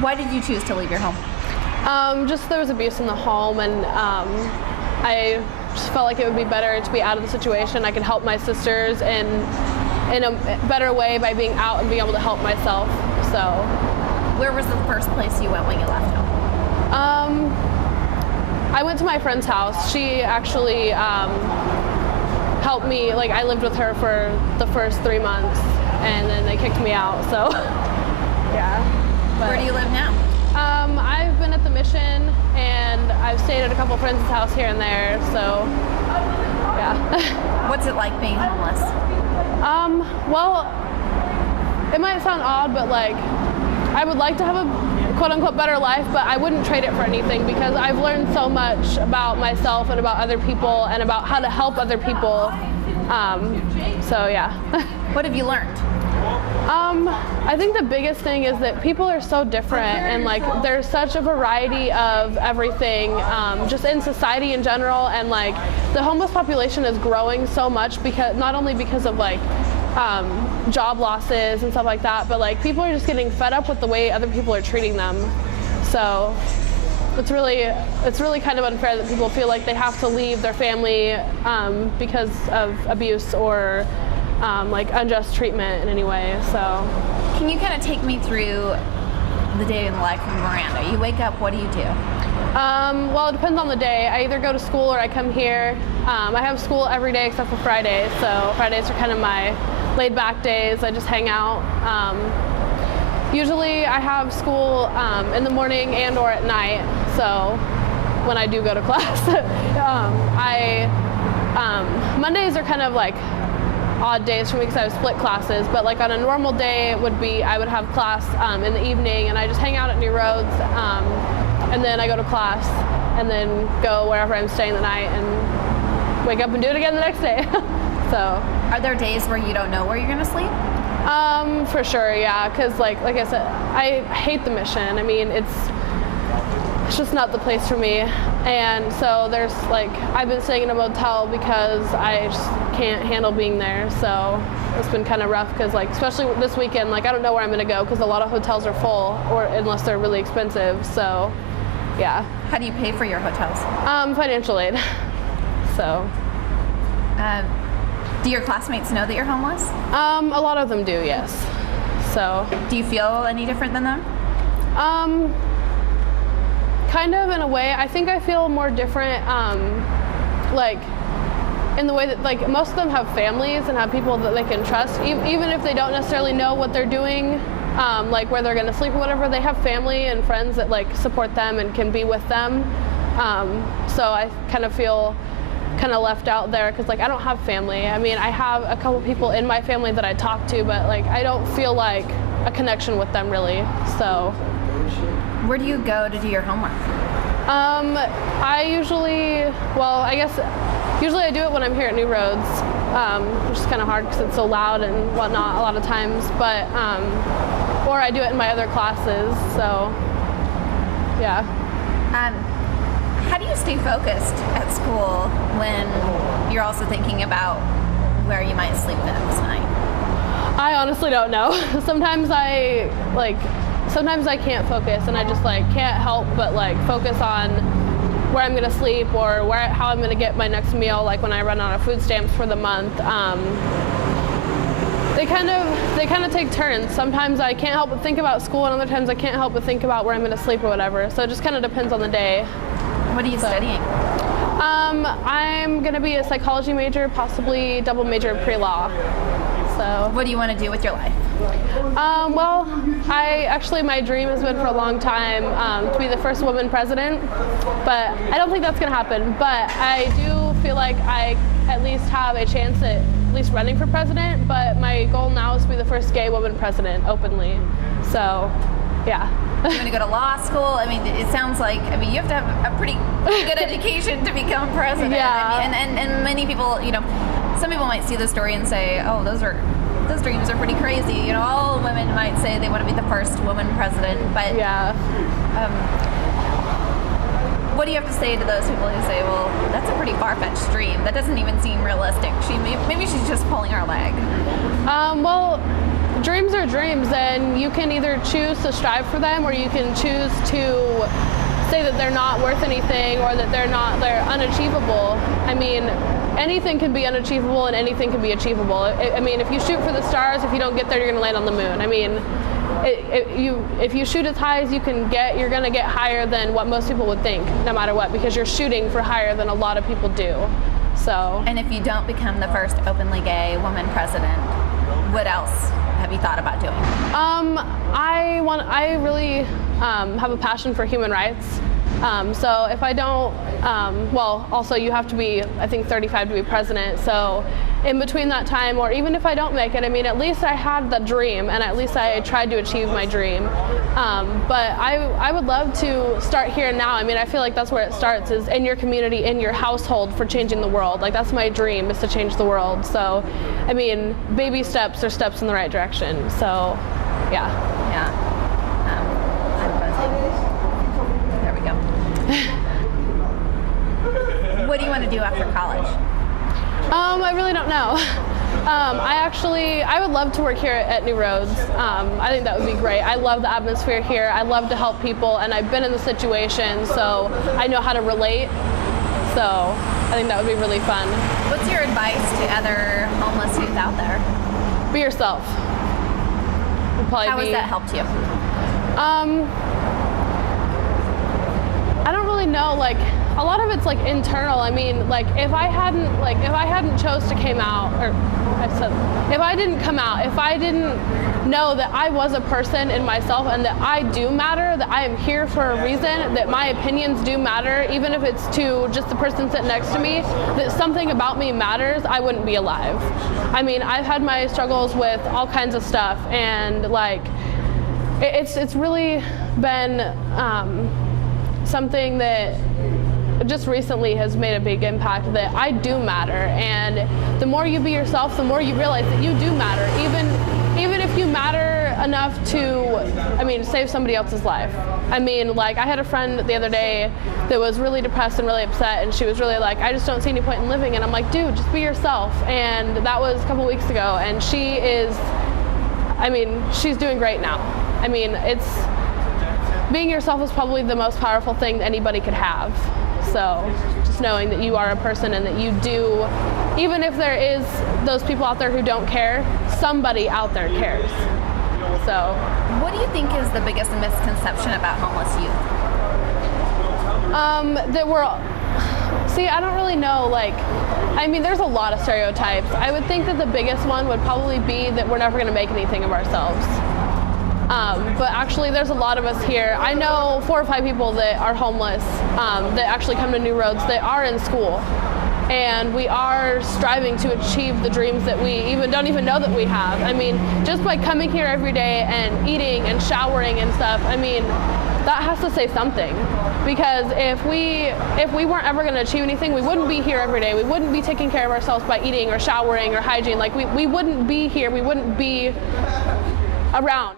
Why did you choose to leave your home? Just there was abuse in the home, and I just felt like it would be better to be out of the situation. I could help my sisters in a better way by being out and being able to help myself. So, where was the first place you went when you left home? I went to my friend's house. She actually helped me. Like, I lived with her for the first 3 months, and then they kicked me out. So, yeah. But, where do you live now? I've been at the Mission, and I've stayed at a couple friends' house here and there. So, yeah. What's it like being homeless? Well, it might sound odd, but like, I would like to have a quote-unquote better life, but I wouldn't trade it for anything, because I've learned so much about myself and about other people and about how to help other people. So yeah. What have you learned? I think the biggest thing is that people are so different, and like there's such a variety of everything just in society in general, and like the homeless population is growing so much, because not only because of like job losses and stuff like that, but like people are just getting fed up with the way other people are treating them. So it's really kind of unfair that people feel like they have to leave their family because of abuse or like unjust treatment in any way. So can you kind of take me through the day in the life of Miranda? You wake up, what do you do? Well, it depends on the day. I either go to school or I come here. I have school every day except for Fridays, so Fridays are kind of my laid back days. I just hang out. Usually I have school in the morning and or at night, so when I do go to class. Mondays are kind of like odd days for me because I have split classes, but like on a normal day it would be I would have class in the evening, and I just hang out at New Roads, and then I go to class and then go wherever I'm staying the night and wake up and do it again the next day. So are there days where you don't know where you're gonna sleep? For sure, yeah, because like I said, I hate the Mission. I mean, it's just not the place for me, and so there's like I've been staying in a motel because I just can't handle being there. So it's been kind of rough, because like especially this weekend, like I don't know where I'm gonna go because a lot of hotels are full, or unless they're really expensive. So yeah. How do you pay for your hotels? Financial aid. So do your classmates know that you're homeless? A lot of them do, yes. So do you feel any different than them? Kind of, in a way. I think I feel more different, like in the way that like most of them have families and have people that they can trust, even if they don't necessarily know what they're doing, like where they're going to sleep or whatever. They have family and friends that like support them and can be with them. So I kind of feel kind of left out there, because like I don't have family. I mean, I have a couple people in my family that I talk to, but like I don't feel like a connection with them really. So where do you go to do your homework? I usually I do it when I'm here at New Roads, which is kind of hard because it's so loud and whatnot a lot of times, but or I do it in my other classes. So yeah. How do you stay focused at school when you're also thinking about where you might sleep the next night? I honestly don't know. Sometimes I can't focus, and I just like can't help but like focus on where I'm gonna sleep or how I'm gonna get my next meal. Like when I run out of food stamps for the month, they kind of take turns. Sometimes I can't help but think about school, and other times I can't help but think about where I'm gonna sleep or whatever. So it just kind of depends on the day. What are you studying? I'm gonna be a psychology major, possibly double major pre-law. So what do you want to do with your life? Well, my dream has been for a long time to be the first woman president, but I don't think that's going to happen. But I do feel like I at least have a chance at least running for president, but my goal now is to be the first gay woman president openly. So, yeah. You want to go to law school? I mean, it sounds like, you have to have a pretty good education to become president. Yeah. And many people, some people might see the story and say, oh, those dreams are pretty crazy. All women might say they want to be the first woman president, but yeah. What do you have to say to those people who say, well, that's a pretty far-fetched dream. That doesn't even seem realistic. Maybe she's just pulling her leg. Well, dreams are dreams, and you can either choose to strive for them, or you can choose to say that they're not worth anything, or that they're unachievable. I mean, anything can be unachievable and anything can be achievable. I mean, if you shoot for the stars, if you don't get there, you're going to land on the moon. I mean, if you shoot as high as you can get, you're going to get higher than what most people would think, no matter what, because you're shooting for higher than a lot of people do. So. And if you don't become the first openly gay woman president, what else have you thought about doing? I really have a passion for human rights. So if I don't, well, also you have to be, I think, 35 to be president. So in between that time, or even if I don't make it, I mean, at least I had the dream, and at least I tried to achieve my dream. But I would love to start here and now. I mean, I feel like that's where it starts, is in your community, in your household, for changing the world. Like, that's my dream, is to change the world. So, I mean, baby steps are steps in the right direction. So, yeah. Yeah. There we go. What do you want to do after college? I really don't know. I would love to work here at New Roads. I think that would be great. I love the atmosphere here. I love to help people, and I've been in the situation, so I know how to relate. So I think that would be really fun. What's your advice to other homeless youth out there? Be yourself. How has that helped you? I don't really know, like, a lot of it's like internal. I mean, like, if I hadn't chose to came out, or if I didn't come out, if I didn't know that I was a person in myself, and that I do matter, that I am here for a reason, that my opinions do matter, even if it's to just the person sitting next to me, that something about me matters, I wouldn't be alive. I mean, I've had my struggles with all kinds of stuff, and like, it's really been something that just recently has made a big impact, that I do matter. And the more you be yourself, the more you realize that you do matter, even if you matter enough to, I mean, save somebody else's life. I mean, like, I had a friend the other day that was really depressed and really upset, and she was really like, I just don't see any point in living. And I'm like, dude, just be yourself. And that was a couple weeks ago, and she is, I mean, she's doing great now. I mean, being yourself is probably the most powerful thing that anybody could have. So just knowing that you are a person, and that you do, even if there is those people out there who don't care, somebody out there cares. So. What do you think is the biggest misconception about homeless youth? I don't really know, like, I mean, there's a lot of stereotypes. I would think that the biggest one would probably be that we're never going to make anything of ourselves. But actually, there's a lot of us here. I know 4 or 5 people that are homeless, that actually come to New Roads, that are in school. And we are striving to achieve the dreams that we don't even know that we have. I mean, just by coming here every day and eating and showering and stuff, I mean, that has to say something. Because if we weren't ever going to achieve anything, we wouldn't be here every day. We wouldn't be taking care of ourselves by eating or showering or hygiene. Like, we wouldn't be here. We wouldn't be around.